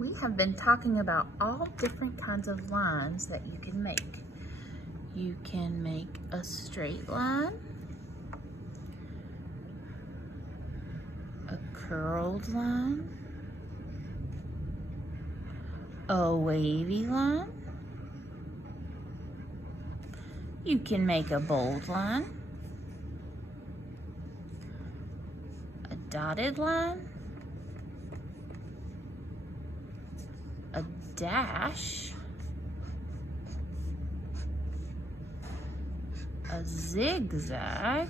We have been talking about all different kinds of lines that you can make. You can make a straight line, a curled line, a wavy line. You can make a bold line, a dotted line, a dash, a zigzag,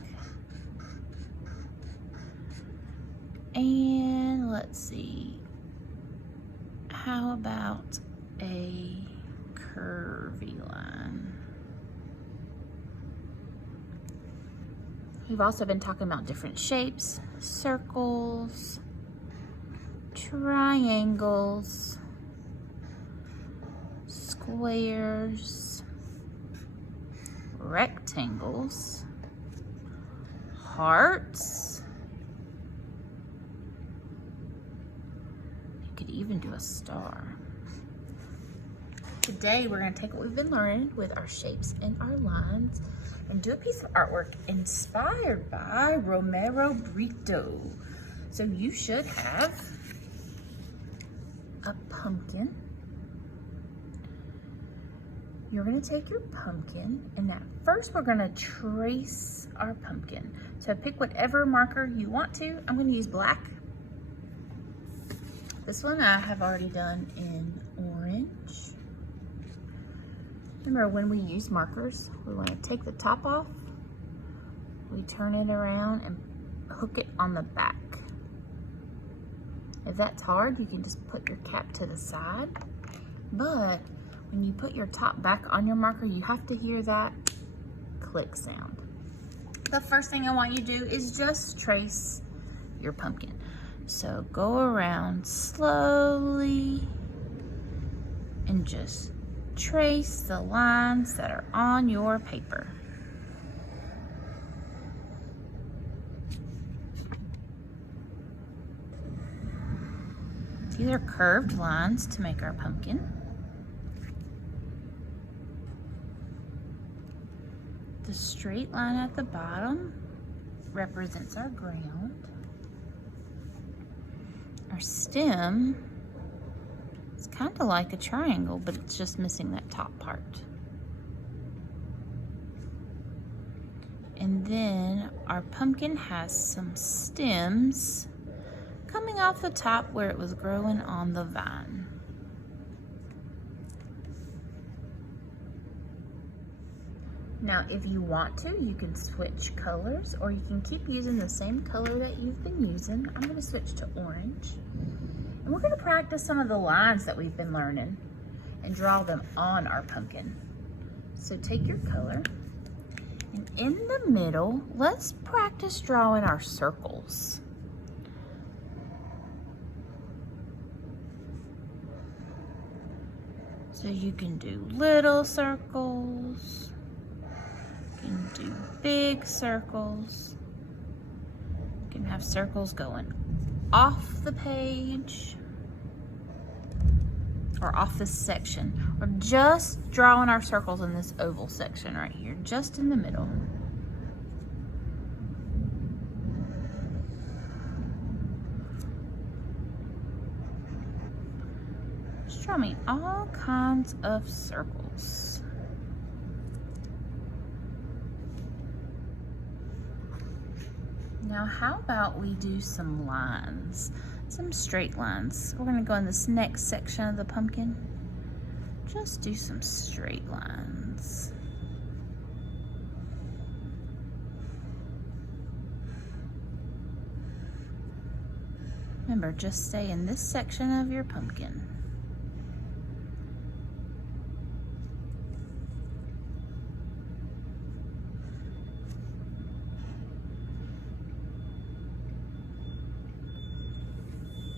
and let's see, how about a curvy line? We've also been talking about different shapes, circles, triangles, squares, rectangles, hearts. You could even do a star. Today we're going to take what we've been learning with our shapes and our lines and do a piece of artwork inspired by Britto. So you should have a pumpkin. You're going to take your pumpkin, and first we're going to trace our pumpkin. So pick whatever marker you want to. I'm going to use black. This one I have already done in orange. Remember, when we use markers, we want to take the top off, we turn it around and hook it on the back. If that's hard, you can just put your cap to the side, but when you put your top back on your marker, you have to hear that click sound. The first thing I want you to do is just trace your pumpkin. So go around slowly and just trace the lines that are on your paper. These are curved lines to make our pumpkin. The straight line at the bottom represents our ground. Our stem is kind of like a triangle, but it's just missing that top part. And then our pumpkin has some stems coming off the top where it was growing on the vine. Now, if you want to, you can switch colors, or you can keep using the same color that you've been using. I'm going to switch to orange. And we're going to practice some of the lines that we've been learning and draw them on our pumpkin. So take your color, and in the middle, let's practice drawing our circles. So you can do little circles. You can do big circles. You can have circles going off the page or off this section. We're just drawing our circles in this oval section right here, just in the middle. Just draw me all kinds of circles. Now, how about we do some lines, some straight lines. We're gonna go in this next section of the pumpkin. Just do some straight lines. Remember, just stay in this section of your pumpkin.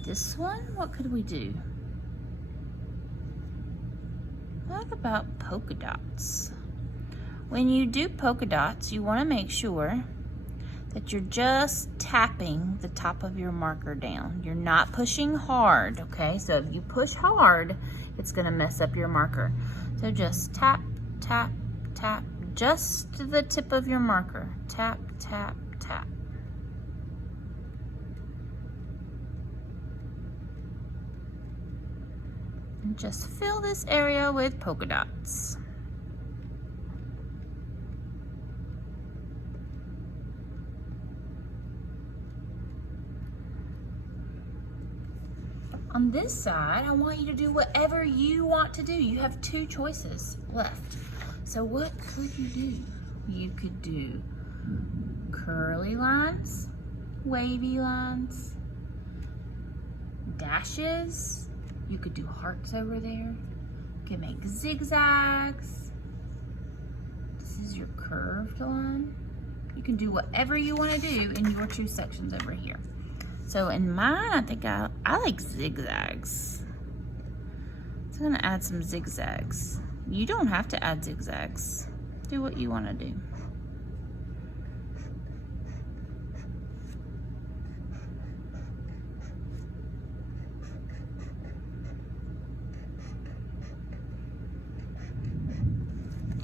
This one, what could we do? What about polka dots? When you do polka dots, you want to make sure that you're just tapping the top of your marker down. You're not pushing hard, okay? So if you push hard, it's gonna mess up your marker. So just tap, tap, tap, just to the tip of your marker. Tap, tap, tap. And just fill this area with polka dots. On this side, I want you to do whatever you want to do. You have 2 choices left. So what could you do? You could do curly lines, wavy lines, dashes. You could do hearts over there. You can make zigzags. This is your curved line. You can do whatever you want to do in your 2 sections over here. So in mine, I think I like zigzags. So I'm gonna add some zigzags. You don't have to add zigzags. Do what you wanna do.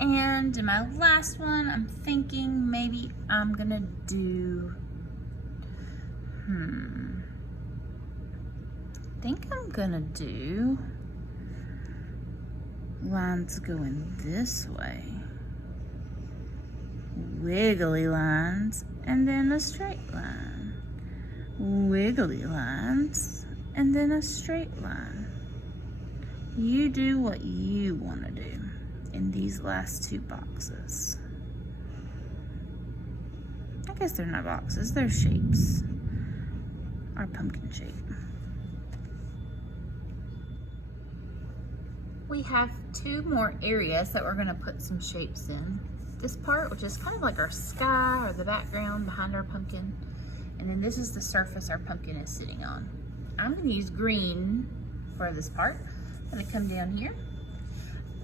And in my last one, I'm thinking maybe I'm gonna do, I think I'm gonna do lines going this way. Wiggly lines, and then a straight line. Wiggly lines, and then a straight line. You do what you wanna do in these last 2 boxes. I guess they're not boxes, they're shapes. Our pumpkin shape. We have 2 more areas that we're gonna put some shapes in. This part, which is kind of like our sky or the background behind our pumpkin. And then this is the surface our pumpkin is sitting on. I'm gonna use green for this part. I'm gonna come down here.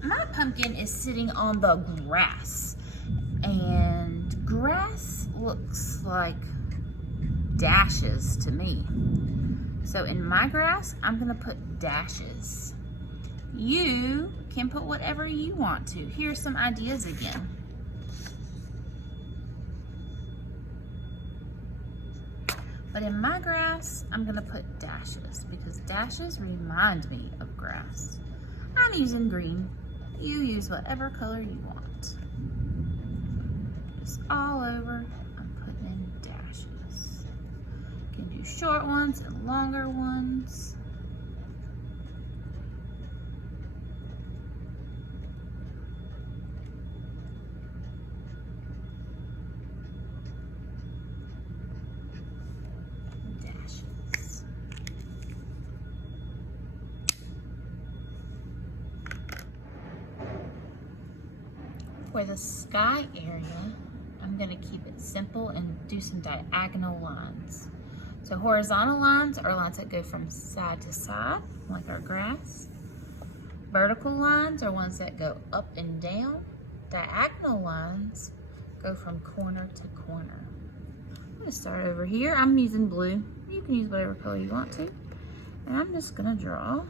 My pumpkin is sitting on the grass. And grass looks like dashes to me. So in my grass, I'm gonna put dashes. You can put whatever you want to. Here's some ideas again. But in my grass, I'm gonna put dashes because dashes remind me of grass. I'm using green. You use whatever color you want. Just all over, I'm putting in dashes. You can do short ones and longer ones. For the sky area, I'm gonna keep it simple and do some diagonal lines. So horizontal lines are lines that go from side to side, like our grass. Vertical lines are ones that go up and down. Diagonal lines go from corner to corner. I'm gonna start over here. I'm using blue. You can use whatever color you want to. And I'm just gonna draw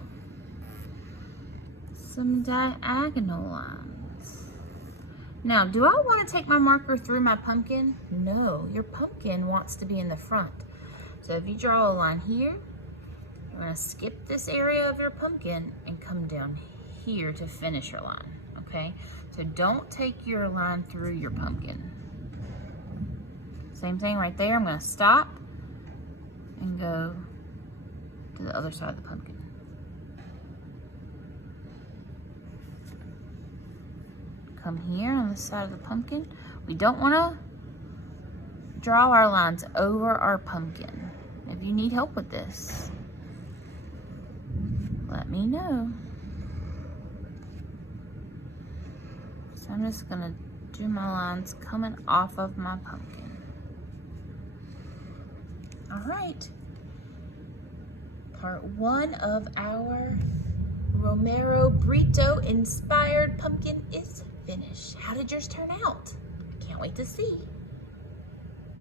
some diagonal lines. Now, do I want to take my marker through my pumpkin? No, your pumpkin wants to be in the front. So if you draw a line here, you're going to skip this area of your pumpkin and come down here to finish your line, okay? So don't take your line through your pumpkin. Same thing right there. I'm going to stop and go to the other side of the pumpkin. Come here on the side of the pumpkin. We don't want to draw our lines over our pumpkin. If you need help with this, let me know. So I'm just gonna do my lines coming off of my pumpkin. All right. Part 1 of our Romero Britto inspired pumpkin is finished. How did yours turn out? I can't wait to see.